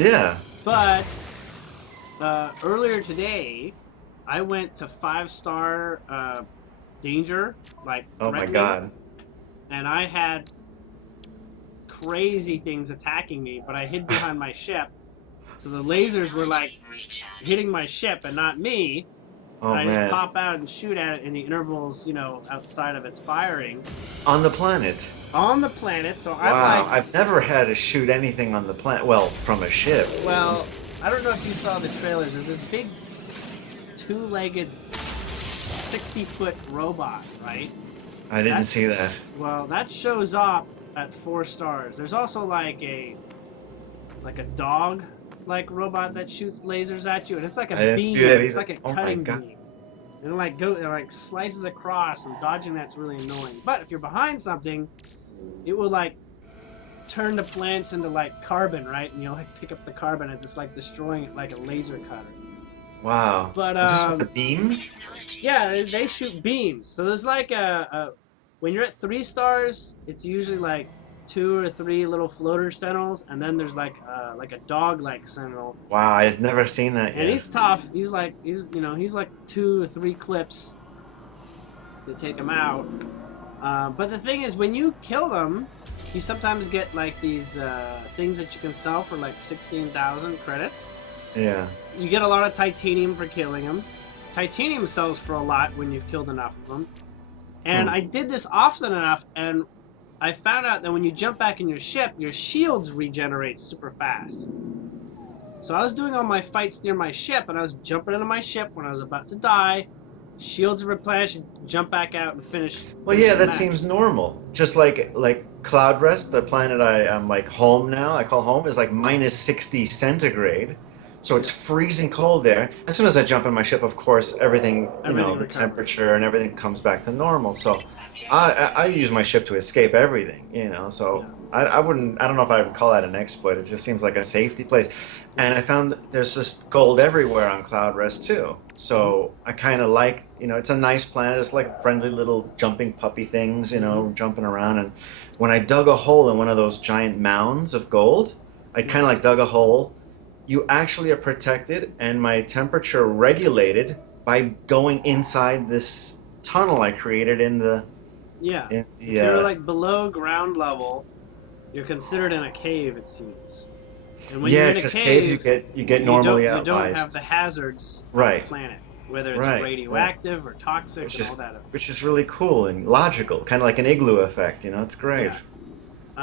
Yeah. But earlier today, I went to 5-star danger, like Oh my threatening, God. and I had crazy things attacking me, but I hid behind my ship. So the lasers were like hitting my ship and not me. And Oh I just man. pop out and shoot at it in the intervals, outside of its firing On the planet. on the planet. So I'm Wow. like, I've never had to shoot anything on the planet. Well, from a ship. well, I don't know if you saw the trailers. There's this big two-legged 60-foot robot, right? I didn't That see that. Well, that shows up at 4 stars. There's also like a dog like robot that shoots lasers at you, and it's like a I didn't beam. see that It's either. like a Oh my cutting God. beam. And it like slices across, and dodging that's really annoying. But if you're behind something, it will like turn the plants into like carbon, right? And you'll like pick up the carbon as it's like destroying it like a laser cutter. Wow. But Is this with the beam? yeah, they shoot beams. So there's like a when you're at 3 stars, it's usually like 2 or 3 little floater sentinels, and then there's like a dog-like sentinel, Wow, I had never seen that and yet. he's tough. He's like 2 or 3 clips to take him out. But the thing is, when you kill them, you sometimes get like these things that you can sell for like 16,000 credits. Yeah. You get a lot of titanium for killing them. Titanium sells for a lot when you've killed enough of them. And I did this often enough, and I found out that when you jump back in your ship, your shields regenerate super fast. So I was doing all my fights near my ship, and I was jumping into my ship when I was about to die. Shields replenish, jump back out, and finish. Well, finish yeah, the that match. seems normal. Just like Cloud Rest, the planet I'm like home now, I call home, is like minus 60 centigrade. So it's freezing cold there. As soon as I jump in my ship, of course, everything, Everything the recovers. temperature and everything comes back to normal. So I use my ship to escape everything, So I don't know if I would call that an exploit. It just seems like a safety place. And I found there's just gold everywhere on Cloud Rest too. So I kind of like, it's a nice planet. It's like friendly little jumping puppy things, jumping around. And when I dug a hole in one of those giant mounds of gold, I kind of like dug a hole. You actually are protected, and my temperature regulated by going inside this tunnel I created in the. Yeah. In If the you're like below ground level, you're considered in a cave, it seems. And when you're yeah, in a because cave, caves you get normally you don't have outliced. the hazards of Right. the planet, whether it's Right. radioactive or toxic Which and is all that. which is really cool and logical, kind of like an igloo effect. It's great. Yeah.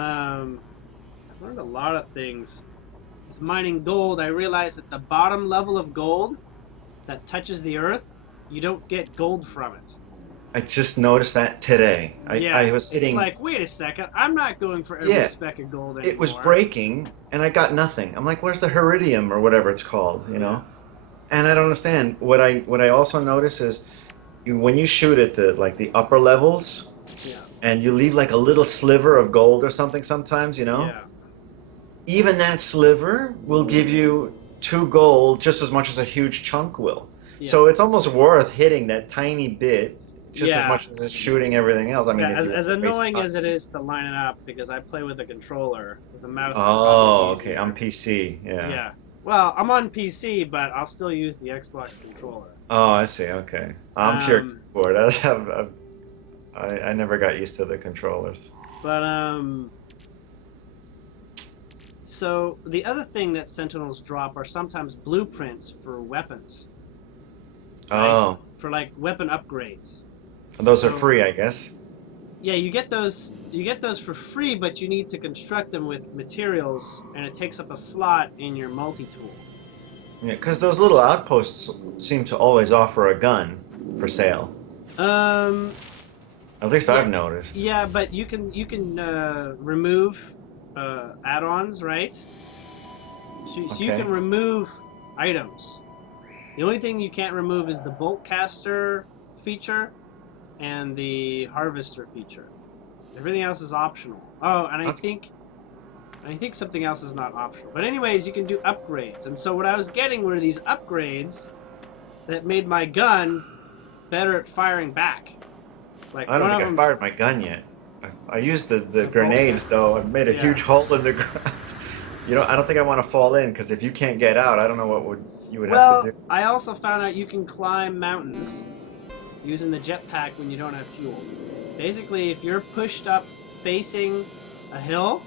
I've learned a lot of things. With mining gold, I realized that the bottom level of gold that touches the earth, you don't get gold from it. I just noticed that today. I was it's hitting. like, wait a second, I'm not going for every Yeah, speck of gold anymore. it was breaking, and I got nothing. I'm like, where's the iridium or whatever it's called, Yeah. And I don't understand. What I also notice is, when you shoot at the upper levels, Yeah. and you leave like a little sliver of gold or something sometimes, Yeah. even that sliver will give you 2 gold just as much as a huge chunk will. Yeah. So it's almost worth hitting that tiny bit just as Yeah. much as it's shooting everything else. I mean, Yeah, if you as waste annoying time. as it is to line it up, because I play with a controller, with a mouse. It's Oh, probably okay, easier. on PC, yeah. Yeah. Well, I'm on PC, but I'll still use the Xbox controller. Oh, I see. Okay, I'm pure Um, keyboard. I never got used to the controllers. But so the other thing that Sentinels drop are sometimes blueprints for weapons, right? Oh, For like weapon upgrades. those are So- free, I guess. Yeah, you get those. You get those for free, but you need to construct them with materials, and it takes up a slot in your multi-tool. Yeah, because those little outposts seem to always offer a gun for sale. Um, At least Yeah. I've noticed. yeah, but you can remove add-ons, right? So you Okay. can remove items. The only thing you can't remove is the bolt caster feature and the harvester feature. Everything else is optional. Oh, and I think something else is not optional. But anyways, you can do upgrades. And so what I was getting were these upgrades that made my gun better at firing back. Like I don't one think of I them, fired my gun yet. I used the bolt grenades, gun? though. I made a Yeah. huge hole in the ground. You know, I don't think I want to fall in because if you can't get out, I don't know what you would have to Well, do. I also found out you can climb mountains using the jetpack when you don't have fuel. Basically, if you're pushed up facing a hill,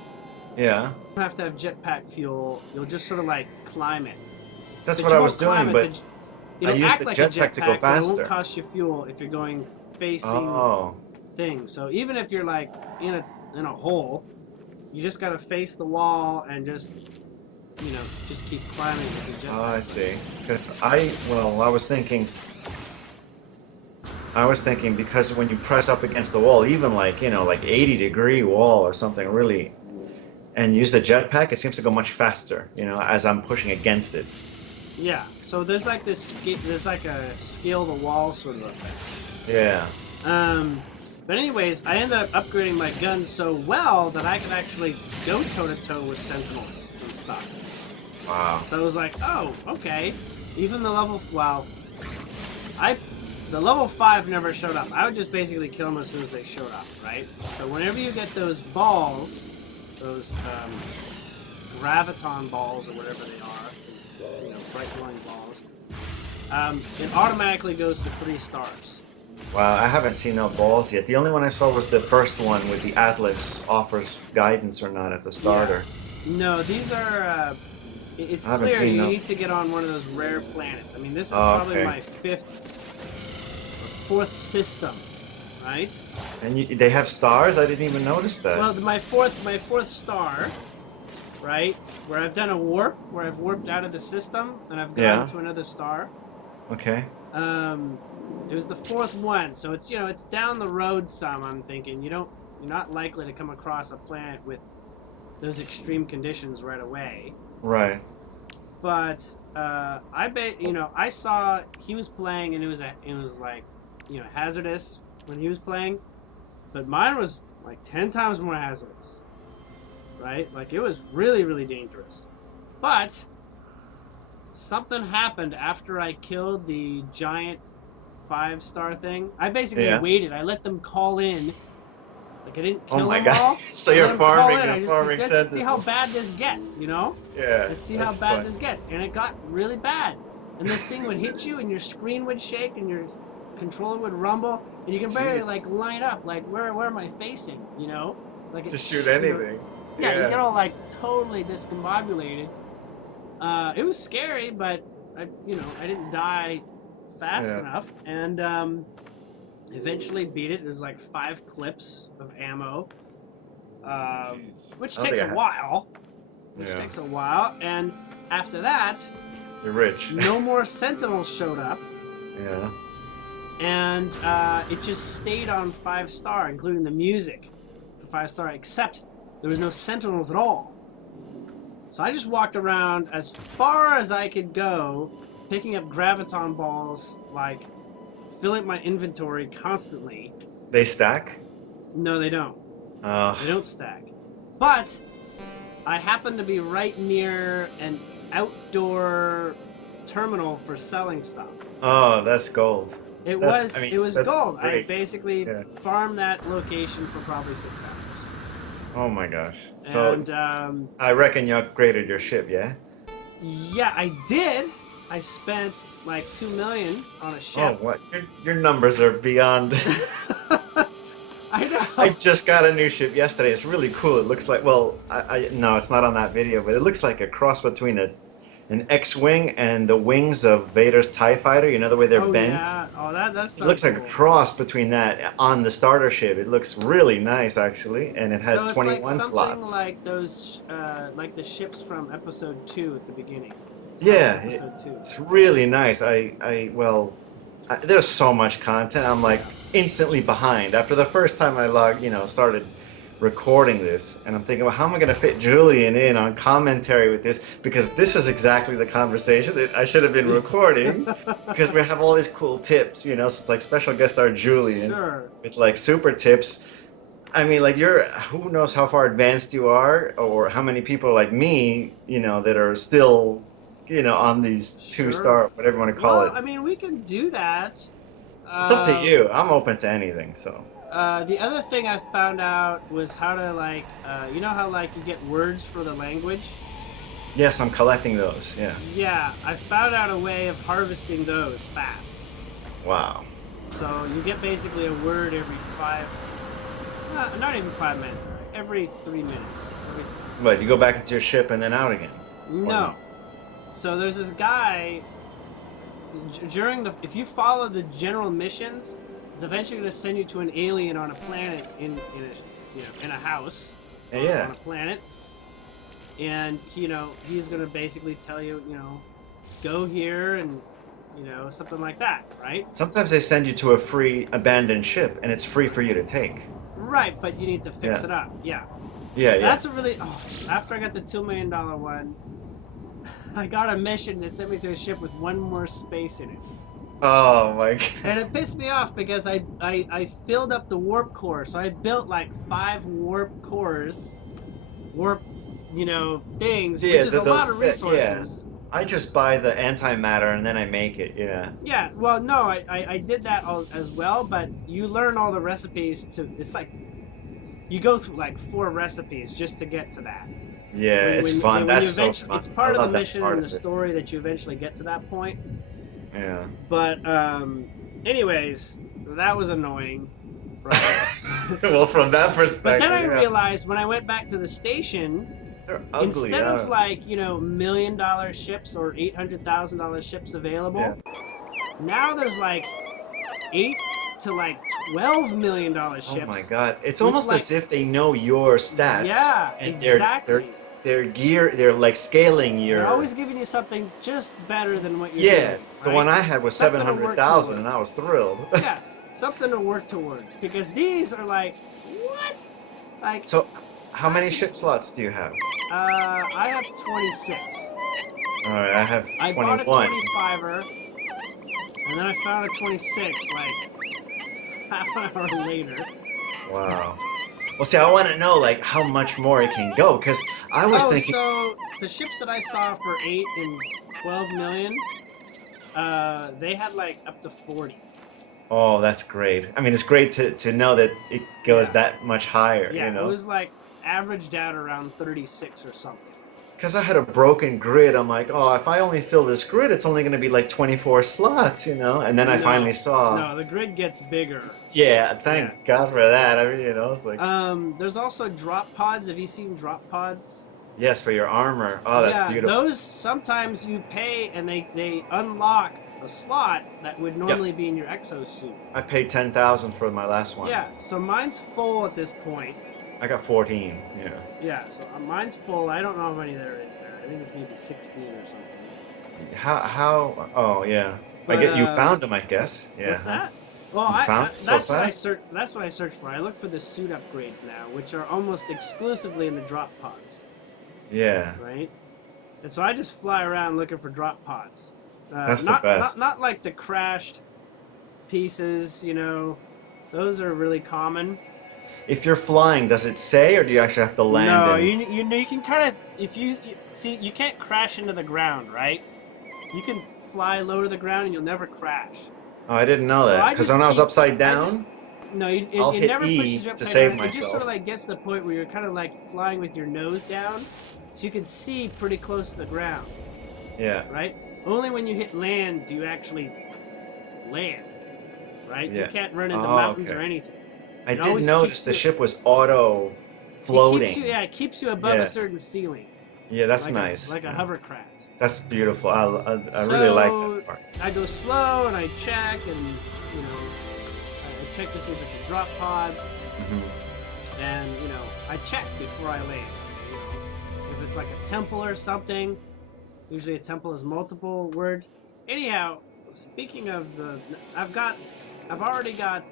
Yeah, you don't have to have jetpack fuel. You'll just sort of like climb it. that's But what you I was won't climb doing, it. but I It'll used act the like a jetpack to go jetpack, but it won't faster. cost you fuel if you're going facing Oh, things. So even if you're like in a hole, you just gotta face the wall and just just keep climbing with your oh, I jetpack. see. Because well, I was thinking because when you press up against the wall, even like, like 80-degree wall or something really, and use the jetpack, it seems to go much faster, as I'm pushing against it. Yeah. So there's like there's like a scale the wall sort of effect. Yeah. But anyways, I ended up upgrading my gun so well that I could actually go toe to toe with Sentinels and stuff. Wow. So I was like, oh, okay. Even the the level 5 never showed up. I would just basically kill them as soon as they showed up, right? So whenever you get those balls, those graviton balls or whatever they are, bright glowing balls, it automatically goes to 3 stars. Wow, I haven't seen no balls yet. The only one I saw was the first one with the Atlas offers guidance or not at the starter. Yeah. No, these are. It's I haven't clear seen you no. need to get on one of those rare planets. I mean, this is Oh, probably okay. my fourth system, right? And they have stars? I didn't even notice that. Well, my fourth star, right? Where I've done a warp, where I've warped out of the system and I've gone to another star. Okay. It was the 4th one, so it's it's down the road some. I'm thinking you're not likely to come across a planet with those extreme conditions right away. Right. But I saw he was playing and it was like hazardous when he was playing, but mine was like 10 times more hazardous, right? Like it was really, really dangerous. But something happened after I killed the giant 5-star thing. I basically waited. I let them call in. Like I didn't kill Oh my them God. all. So I you're let them call farming, in. you're farming Let's see how Sentinels. bad this gets, Yeah. Let's see how bad this gets. And it got really bad. And this thing would hit you and your screen would shake and your controller would rumble and you can barely like line up like where am I facing, Like it, Just shoot anything. Yeah, you get all like totally discombobulated. It was scary, but I didn't die fast enough and eventually beat it. It was like 5 clips of ammo. Which takes a while. And after that, You're rich. no more Sentinels showed up, Yeah. and it just stayed on 5-star, including the music for 5-star, except there was no Sentinels at all. So I just walked around as far as I could go, picking up graviton balls, like filling my inventory constantly. They stack? No, they don't. Oh. They don't stack. But I happen to be right near an outdoor terminal for selling stuff. Oh, that's gold. It was that's gold. great. I basically farmed that location for probably 6 hours. Oh my gosh. So And I reckon you upgraded your ship, yeah? yeah, I did. I spent like $2 million on a Oh, ship. what? Your numbers are beyond. I know. I just got a new ship yesterday. It's really cool. It looks like, well, no, it's not on that video, but it looks like a cross between an X-wing and the wings of Vader's TIE fighter. You know the way they're bent? Yeah. Oh, that's It looks like a cross between that on the starter ship. It looks really nice, actually, and it has so it's 21 like something slots. like those, like the ships from Episode 2 at the beginning. Episode 2. It's really nice. There's so much content. I'm like instantly behind. After the first time I started recording this, and I'm thinking, well, how am I going to fit Julian in on commentary with this? Because this is exactly the conversation that I should have been recording. Because we have all these cool tips, so it's like special guest star Julian. Sure. It's like super tips. I mean, like who knows how far advanced you are, or how many people like me, that are still, on these 2-star, whatever you want to call it. I mean, we can do that. It's up to you. I'm open to anything, so. The other thing I found out was how to how you get words for the language? Yes, I'm collecting those. Yeah. Yeah, I found out a way of harvesting those fast. Wow. So you get basically a word every not even 5 minutes, sorry, every 3 minutes. But you go back into your ship and then out again, or No. no? So there's this guy during if you follow the general missions, it's eventually going to send you to an alien on a planet in a house Yeah. on a planet, and he's going to basically tell you go here and something like that, right? Sometimes they send you to a free abandoned ship, and it's free for you to take. Right, but you need to fix Yeah. it up. Yeah. Yeah, yeah. That's a really. Oh, after I got the $2 million one, I got a mission that sent me to a ship with one more space in it. Oh my god. And it pissed me off because I filled up the warp core. So I built like 5 warp cores, things, Yeah, which is a lot of yeah. resources. I just buy the antimatter and then I make it. Yeah. Yeah, well, no, I did that as well, but you learn all the recipes it's like, you go through like 4 recipes just to get to that. Yeah, it's fun. That's so fun. It's part of the mission and the it. story that you eventually get to that point. Yeah. But, anyways, that was annoying. Right? Well, from that perspective. But then I realized when I went back to the station, they're ugly. instead of like, $1 million ships or $800,000 ships available, now there's like 8 to like $12 million ships. Oh my god. It's almost like, as if they know your stats. Yeah, and exactly. They're like scaling your. They're always giving you something just better than what you're Yeah, doing, the right? one I had was Something to work 700,000 and towards. I was thrilled. Yeah, something to work towards. Because these are like, what? Like. So, how many ship slots do you have? I have 26. Alright, I have 21. I bought a 25er, and then I found a 26 like half an hour later. Wow. Well, see, I want to know like how much more it can go, because I was thinking. So the ships that I saw for 8 and 12 million, they had like up to 40. Oh, that's great. I mean, it's great to know that it goes that much higher. Yeah, you know? it was like averaged out around 36 or something. Because I had a broken grid, I'm like, oh, if I only fill this grid, it's only going to be like 24 slots, And then I finally saw. No, the grid gets bigger. Yeah, thank God for that. I mean, it's like. There's also drop pods. Have you seen drop pods? Yes, for your armor. Oh, that's beautiful. Those sometimes you pay and they unlock a slot that would normally be in your exosuit. I paid 10,000 for my last one. Yeah, so mine's full at this point. I got 14. Yeah. Yeah, so mine's full. I don't know how many there is there. I think it's maybe 16 or something. How? Oh, yeah. But, you found them, I guess. Yeah. What's that? Well, that's what I search. That's what I search for. I look for the suit upgrades now, which are almost exclusively in the drop pods. Yeah. Right. And so I just fly around looking for drop pods. That's the best. Not like the crashed pieces. Those are really common. If you're flying, does it say, or do you actually have to land? No, you can kind of see you can't crash into the ground, right? You can fly low to the ground and you'll never crash. Oh, I didn't know that. Because when I was upside down, I'll hit never E pushes you upside to save down. It just myself. sort of like gets to the point where you're kind of like flying with your nose down, so you can see pretty close to the ground. Yeah. Right. Only when you hit land do you actually land. Right. Yeah. You can't run into mountains okay. or anything. I did notice the ship was auto floating. It keeps you above a certain ceiling. Yeah, that's nice. Like a hovercraft. That's beautiful. I really like that part. I go slow and I check and I check to see if it's a drop pod. Mm-hmm. And I check before I land. If it's like a temple or something, usually a temple is multiple words. Anyhow, speaking of I've already got.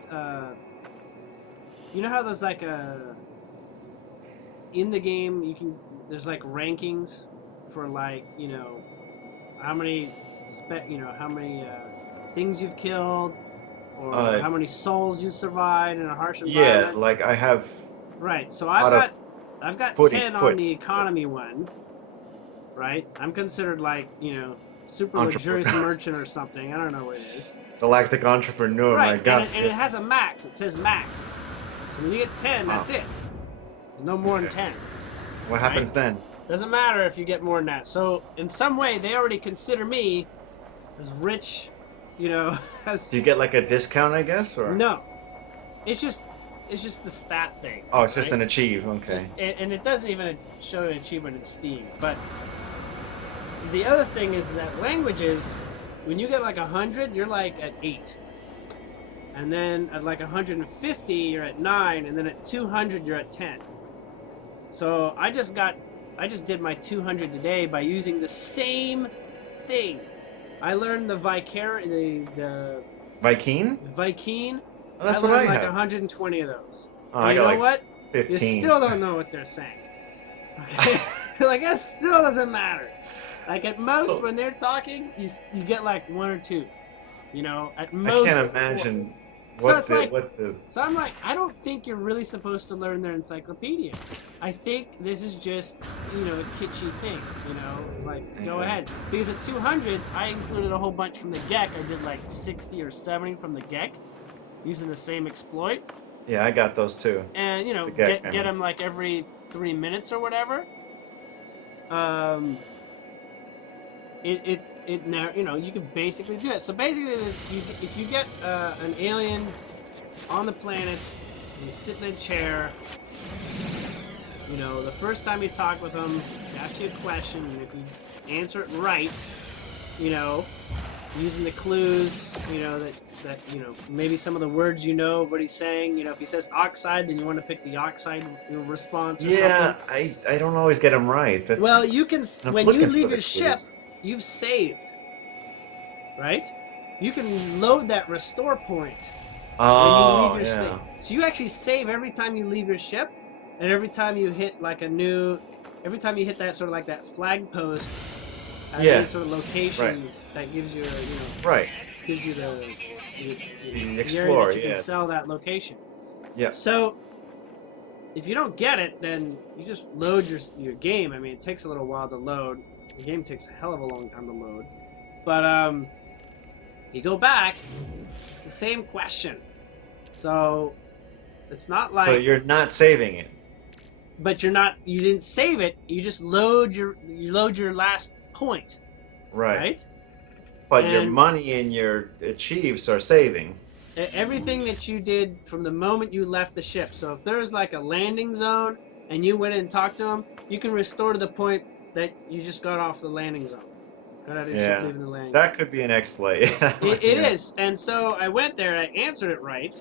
You know how there's like in the game there's like rankings for like how many things you've killed or how many souls you survived in a harsh environment. Yeah, like I have. Right. So I've got 10 on the economy one. Right. I'm considered like super luxurious merchant or something. I don't know what it is. Galactic entrepreneur. Right. My God. And it has a max. It says maxed. So when you get 10, that's it. There's no more than 10. What happens then? Doesn't matter if you get more than that. So in some way, they already consider me as rich, you know, as Do you get like a discount, I guess, or? no. It's just the stat thing. Oh, it's just right? an achieve. Okay. And it doesn't even show an achievement in Steam. But the other thing is that languages, when you get like 100, you're like at 8. And then at like 150, you're at 9, and then at 200, you're at 10. So I just did my 200 today by using the same thing. I learned the Vikine? Vikine. Oh, that's I what learned I like have. 120 of those. Oh, And I you got know like what? 15. You still don't know what they're saying. Okay? Like, that still doesn't matter. Like, at most, So- when they're talking, you get like 1 or 2. You know, at I most. can't imagine So it's like- what the. So I'm like, I don't think you're really supposed to learn their encyclopedia. I think this is just, you know, a kitschy thing. You know, it's like, go ahead. Because at 200, I included a whole bunch from the GEC. I did like 60 or 70 from the GEC using the same exploit. Yeah, I got those too. And, you know, The GEC, I get mean. them like every 3 minutes or whatever. It now, you know, you can basically do it. So basically, if you get an alien on the planet, you sit in a chair, you know, the first time you talk with them, they ask you a question, and if you answer it right, you know, using the clues, you know, that you know, maybe some of the words you know what he's saying. You know, if he says oxide, then you want to pick the oxide response or Yeah, something. I don't always get them right. That's, Well, you can, I'm when you looking for leave the your ship, clues. you've saved, right? You can load that restore point when you Oh, leave your yeah. ship. So you actually save every time you leave your ship, and every time you hit like every time you hit that sort of like that flag post at Yeah. any sort of location Right. that gives you, Right. gives you the area Explore, that you yeah. can sell that location. Yeah. So if you don't get it, then you just load your game. I mean, it takes a little while to load. The game takes a hell of a long time to load. But you go back, it's the same question. So it's not like So you're not saving it. but you didn't save it. You just load your last point, Right. right? But your And- money and your achieves are saving. Everything that you did from the moment you left the ship. So if there's like a landing zone and you went in and talked to them, you can restore to the point that you just got off the landing zone. Got out of your ship Yeah. leaving the landing That could be an exploit. It is. And so I went there, I answered it right,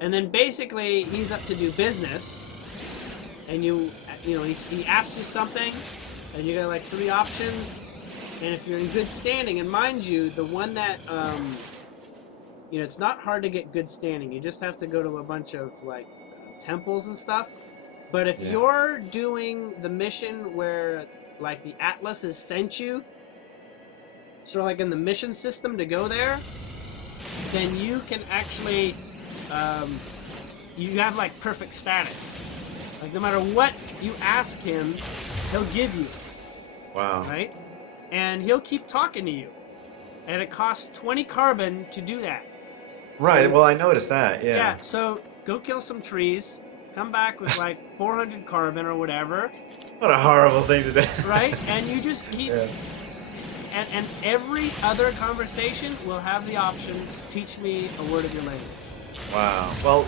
and then basically he's up to do business, and you know, he asks you something, and you got like 3 options, and if you're in good standing, and mind you, the one that, you know, it's not hard to get good standing, you just have to go to a bunch of like temples and stuff, but if Yeah. you're doing the mission where like the Atlas has sent you, sort of like in the mission system to go there, then you can actually, you have like perfect status. Like no matter what you ask him, he'll give you, Wow. right? And he'll keep talking to you. And it costs 20 carbon to do that. Right. So- Well, I noticed that. Yeah, Yeah. so go kill some trees, come back with like 400 carbon or whatever, What a horrible thing to do. right? And you just keep... Yeah. And every other conversation will have the option, teach me a word of your language. Wow. Well,